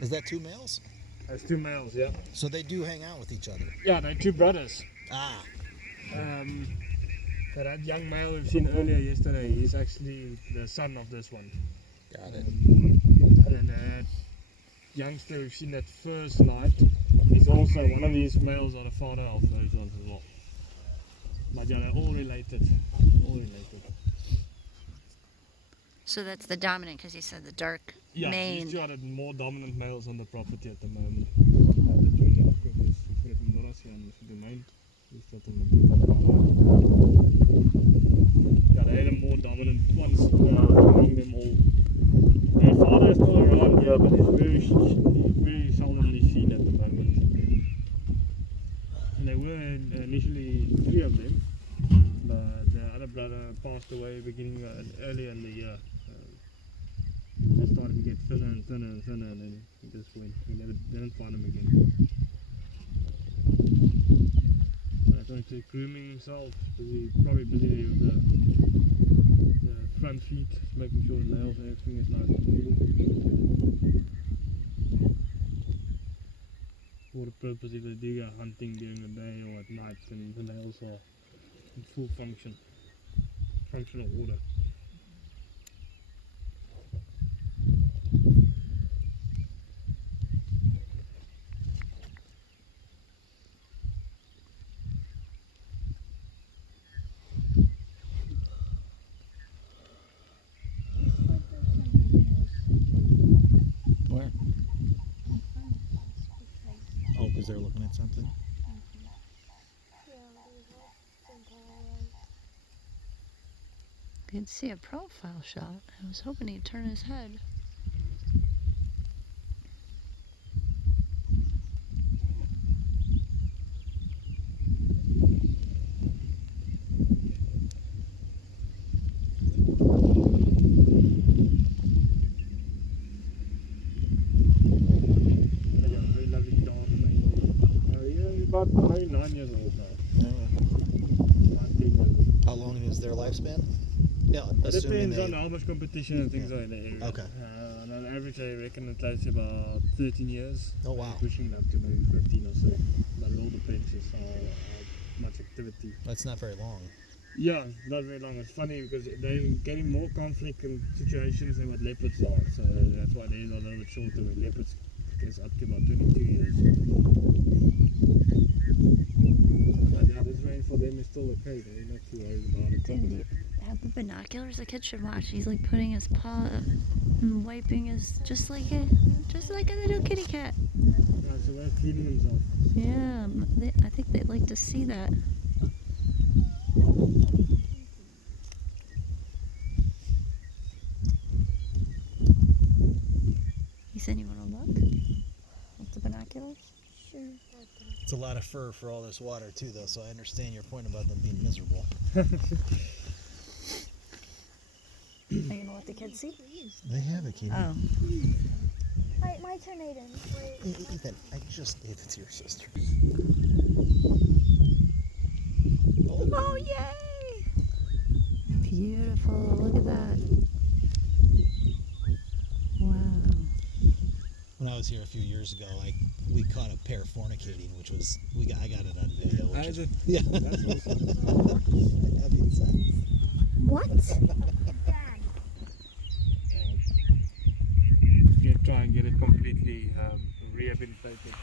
Is that two males? There's two males, yeah. So they do hang out with each other. Yeah, they're two brothers. Ah. So that young male we've seen earlier yesterday is actually the son of this one. Got it. And that youngster we've seen that first night is also one of these males are the father of those ones as well. But yeah, they're all related. All related. So that's the dominant, because you said the dark Yeah, mane. these two are the more dominant males on the property at the moment. Yeah, they're the more dominant ones among them all. Their father is still around here, but he's very seldomly seen at the moment. And there were initially three of them, but the other brother passed away beginning earlier in the year. They started to get thinner and thinner and thinner, and then he just went. We never didn't find him again. But I don't think grooming himself, probably busy with the front feet, making sure the nails and everything is nice and cool. For the purpose if they do go hunting during the day or at night, then the nails are in full functional order. Where? Oh, because they're looking at something. You can see a profile shot. I was hoping he'd turn his head. Very lovely dog, mate. He's about 9 years old now. About 10 years old. How long is their lifespan? Yeah, It assuming depends they... on how much competition and things are in the area. Okay. On average, I reckon it lasts about 13 years. Oh, wow. Pushing up to maybe 15 or so. But it all depends on how much activity. That's not very long. Yeah, not very long. It's funny because they're getting more conflict and situations than what leopards are. So that's why theirs are a little bit shorter. With leopards, gets up to about 22 years. But yeah, this range for them is still okay. They're not too worried about it. Dude, you have the binoculars the kid should watch. He's like putting his paw and wiping his just like a little kitty cat. Yeah, so they're cleaning themselves. Yeah, I think they'd like to see that. You said you want to look with the binoculars? Sure. It's a lot of fur for all this water too, though, so I understand your point about them being miserable. Are you gonna let the kids see? They have it, Katie. Oh. My turn, Aiden. Wait. Ethan, I just gave it to your sister. Oh, yay! Beautiful. Look at that. Wow. When I was here a few years ago, we caught a pair fornicating, which was I got it on video. Which is, yeah. That's awesome. Having sex. What? Try and get it completely rehabilitated.